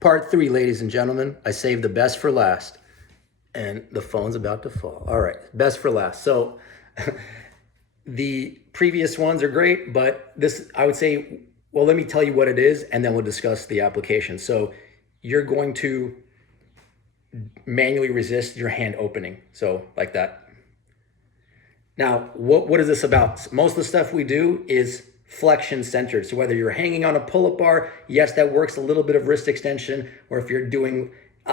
Part three, ladies and gentlemen. I saved the best for last. And the phone's about to fall. All right, best for last. So the previous ones are great, but this, I would say, well, let me tell you what it is, and then we'll discuss the application. So you're going to manually resist your hand opening. So like that. Now, what is this about? Most of the stuff we do is flexion centered. So whether you're hanging on a pull-up bar, yes, that works, a little bit of wrist extension, or if you're doing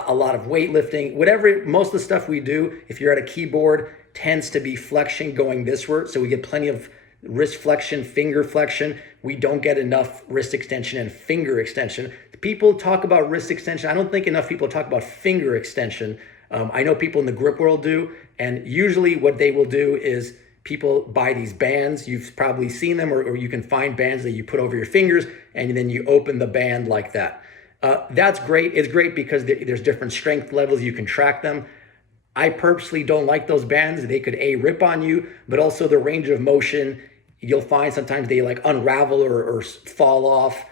a lot of weightlifting, whatever, most of the stuff we do, if you're at a keyboard, tends to be flexion going this way. So we get plenty of wrist flexion, finger flexion. We don't get enough wrist extension and finger extension. People talk about wrist extension. I don't think enough people talk about finger extension. I know people in the grip world do, and usually what they will do is people buy these bands. You've probably seen them, or you can find bands that you put over your fingers, and then you open the band like that. That's great. It's great because there's different strength levels. You can track them. I purposely don't like those bands. They could rip on you, but also the range of motion, you'll find sometimes they like unravel or fall off.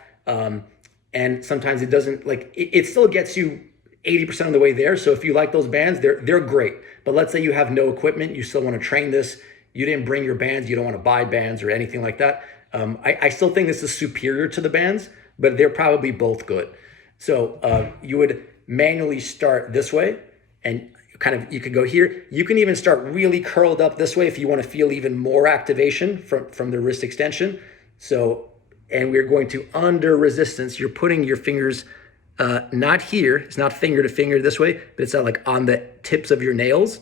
And sometimes it doesn't, like, it still gets you 80% of the way there. So if you like those bands, they're great. But let's say you have no equipment, you still want to train this, you didn't bring your bands, you don't want to buy bands or anything like that. I still think this is superior to the bands, but they're probably both good. So you would manually start this way, and kind of, you could go here. You can even start really curled up this way if you want to feel even more activation from the wrist extension. So, and we're going to under resistance, you're putting your fingers not here, it's not finger to finger this way, but it's not like on the tips of your nails,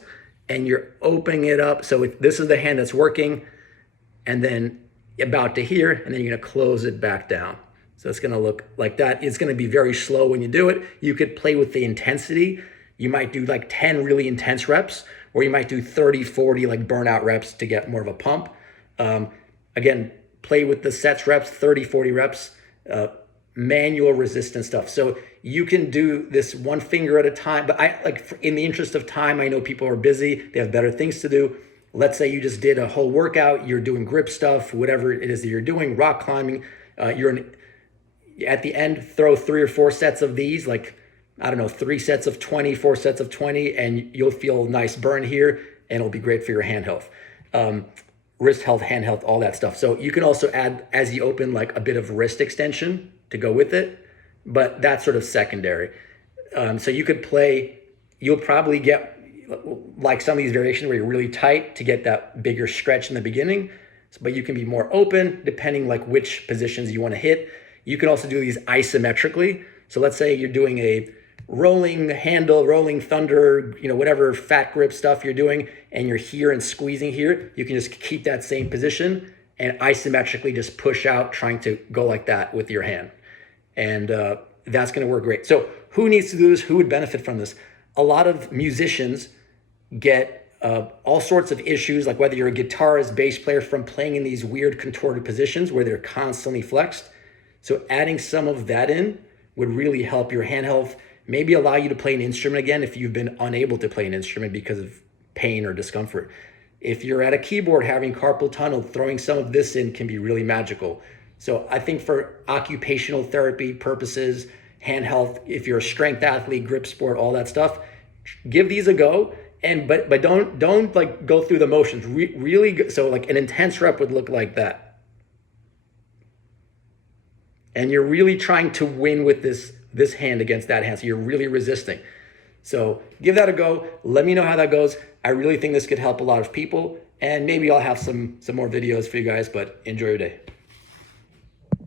and you're opening it up. So this is the hand that's working, and then about to here, and then you're gonna close it back down. So it's gonna look like that. It's gonna be very slow when you do it. You could play with the intensity. You might do like 10 really intense reps, or you might do 30, 40 like burnout reps to get more of a pump. Again, play with the sets reps, 30, 40 reps, manual resistance stuff. So you can do this one finger at a time, but in the interest of time, I know people are busy, they have better things to do. Let's say you just did a whole workout, you're doing grip stuff, whatever it is that you're doing, rock climbing, at the end, throw 3 or 4 sets of these, like, I don't know, 3 sets of 20, 4 sets of 20, and you'll feel a nice burn here, and it'll be great for your hand health. Wrist health, hand health, all that stuff. So you can also add, as you open, like a bit of wrist extension to go with it, but that's sort of secondary. So you could play, you'll probably get like some of these variations where you're really tight to get that bigger stretch in the beginning, but you can be more open depending like which positions you want to hit. You can also do these isometrically. So let's say you're doing a rolling handle, rolling thunder, whatever fat grip stuff you're doing, and you're here and squeezing here, you can just keep that same position and isometrically just push out, trying to go like that with your hand. And that's gonna work great. So who needs to do this? Who would benefit from this? A lot of musicians get all sorts of issues, like whether you're a guitarist, bass player, from playing in these weird contorted positions where they're constantly flexed. So adding some of that in would really help your hand health, maybe allow you to play an instrument again if you've been unable to play an instrument because of pain or discomfort. If you're at a keyboard having carpal tunnel, throwing some of this in can be really magical. So I think for occupational therapy purposes, hand health, if you're a strength athlete, grip sport, all that stuff, give these a go. But don't like go through the motions. Really, so like an intense rep would look like that. And you're really trying to win with this hand against that hand. So you're really resisting. So give that a go. Let me know how that goes. I really think this could help a lot of people. And maybe I'll have some more videos for you guys, but enjoy your day.